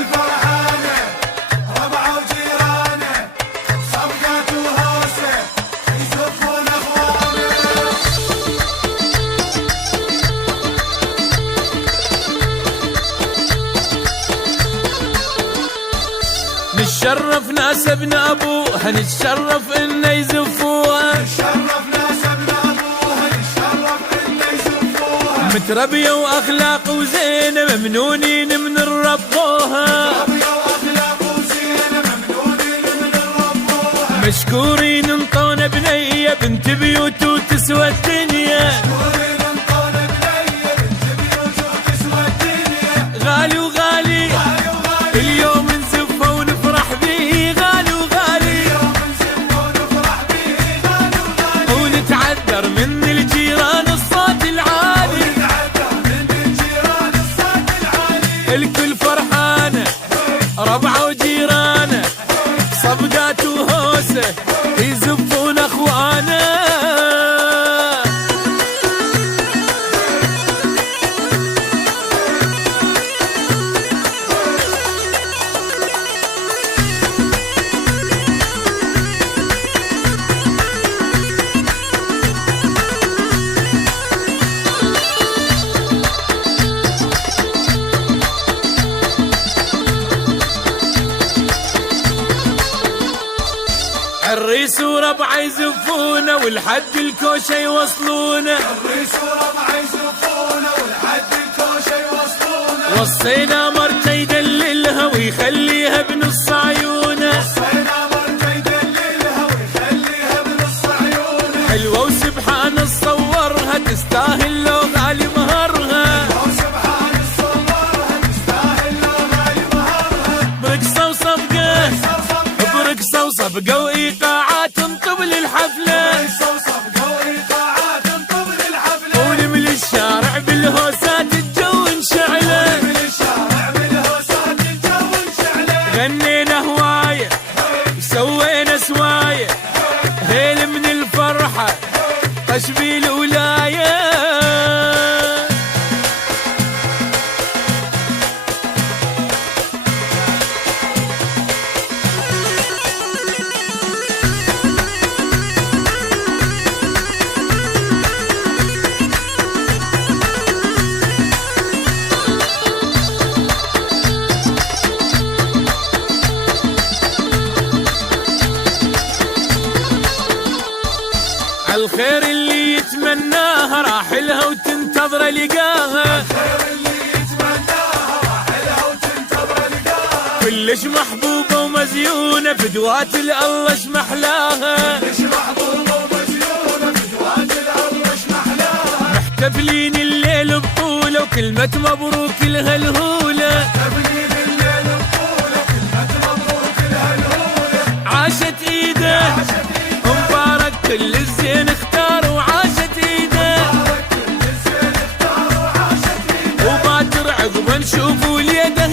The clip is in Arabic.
الفرحانة ربعه وجيرانه صفقات وهوسة يزفون اخوانه. نتشرف ناس ابن ابوها نتشرف انه يزفوها نتشرف ناس ابن ابوها نتشرف انه يزفوها متربية واخلاق وزينة ممنونين من ربوها ربية واخلاق وزينة ممنونين من ربوها مشكورين انطونا بنية بنت بيوت وتسوى الدنيا مشكورين انطونا بنية بنت بيوت وتسوى الدنيا غالي وغالي غالي وغالي اليوم نزفه ونفرح بيه غالي وغالي اليوم نزفه ونفرح بيه غالي وغالي ونتعذر من الجيران الصوت العالي ونتعذر من الجيران الصوت العالي. الكل فرحانة ربعه وجيرانه صفقات وهوسة يزفون اخوانه. الريس وربعه يزفونه والحد الكوشه يوصلونه الريس وربعه يزفونه والحد الكوشه يوصلونه وصينا مرته يدللها ويخليها بنص عيونه وصينا مرته يدللها ويخليها بنص عيونه حلوه وسبحان صورها تستاهل لو غالي مهرها وسبحان صورها تستاهل لو غالي مهرها برقصه وصفقه برقصه وصفقه وايقاعات طبل الحفله ونملي الشارع بالهوسات الجو انشعله غنينا هوايه وسوينا سوايه هيل من الفرحه طشبي الولايه. الخير اللي يتمناها راح لها وتنتظر لقاها كلش محبوبة ومزيونة بدوات الله شمحلاها محتفلين الليل بطولة وكلمة مبروك لها الهولة عاشت ايده مبارك كل الزين اختار وعاشت ايده وباتر عقبه نشوفوا اليده